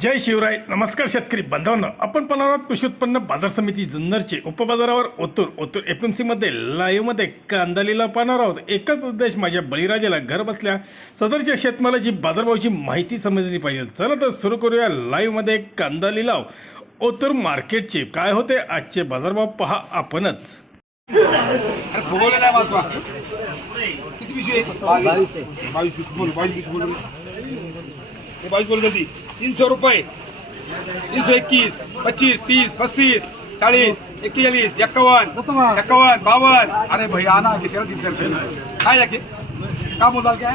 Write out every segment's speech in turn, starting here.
जय शिवराय नमस्कार शेतकरी बांधवांनो. आपण पाहणार कृषी उत्पन्न बाजार समिती जुन्नरचे उपबाजारावर ओतूर. ओतूर एफ एम सीमध्ये लाईव्हमध्ये कांदा लिलाव पाहणार आहोत. एकच उद्देश माझ्या बळीराजाला घर बसल्या सदरच्या शेतमालाची बाजारभावाची माहिती समजली पाहिजे. चला तर सुरू करूया लाईव्हमध्ये कांदा लिलाव ओतूर मार्केटचे. काय होते आजचे बाजारभाव पहा आपणच. किती ये बाईस बोल जल्दी तीन सौ रुपये तीन सौ इक्कीस पच्चीस तीस पच्चीस चालीस इक्कीस इक्यावन इक्यावन बावन। अरे भाई आना आगे तेरा दिन करते हाँ या क्या बोल क्या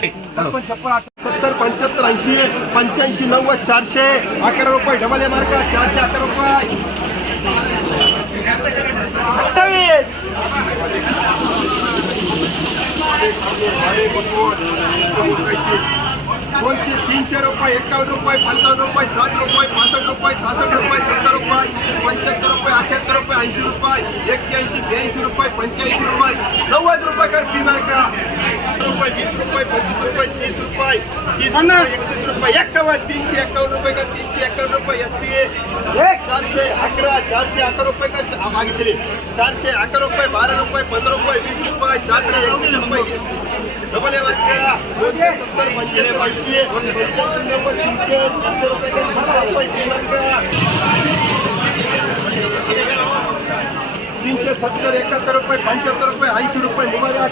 छप्पन छप्पन सत्तर पंचहत्तर ऐसी पंच्याऐंशी नव्वद चारशे अकरा रुपये डबल एम आर का चारशे अकरा रुपये। दोनशे तीनशे रुपये एकावन्न रुपये पंचावन्न रुपये साठ रुपये पासष्ट रुपये सहासष्ट रुपये सत्तर रुपये पंच्याहत्तर रुपये अठ्याहत्तर रुपये ऐंशी रुपये एक्क्याऐंशी ब्याऐंशी रुपये पंच्याऐंशी रुपये नव्वद रुपये कर फी बर का. रुपये वीस रुपये पंचवीस रुपये तीस रुपये तीस रुपये एकतीस रुपये एक्कावन्न तीनशे एक्कावन्न रुपये का तीनशे एक्कावन्न रुपये एस पी ए चारशे अकरा चारशे अकरा रुपये का मागितले चारशे अकरा रुपये सत्तर पंच्याहत्तर ऐंशी पंच्याऐंशी नव्वद तीनशे रुपये तीनशे रुपये पंच्याहत्तर निवारा तीनशे ऐंशी रुपये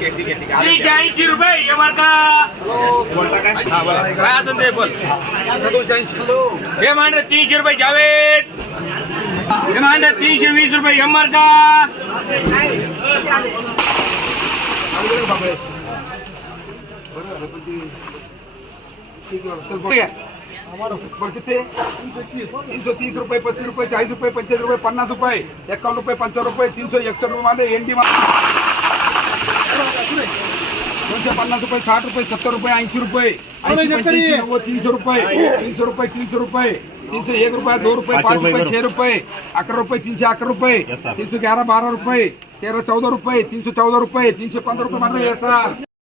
तीनशे ऐंशी रुपये हे मार्क काय अजून ते बोल. दोनशे ऐंशी. हे मांडर तीनशे रुपये जावेद. हे मांडर तीनशे वीस रुपये हे मार्क बरं किती? तीनशे तीस रुपये पस्तीस रुपये चाळीस रुपये पंचेचाळीस रुपये पन्नास रुपये एकावन्न रुपये पंचावन्न रुपये तीनशे एकसष्ट रुपये एनडी दोनशे पन्नास रुपये साठ रुपये सत्तर रुपये ऐंशी रुपये तीनशे रुपये तीनशे रुपये तीनशे रुपये तीनशे एक रुपये दो रुपये पाच रुपये छह रुपये अकरा रुपये तीनशे अकरा रुपये तीनशे ग्यारह बारह रुपये तेरह चौदह रुपये तीनशे चौदह रुपये तीनशे पंद्रह रुपये ऐसा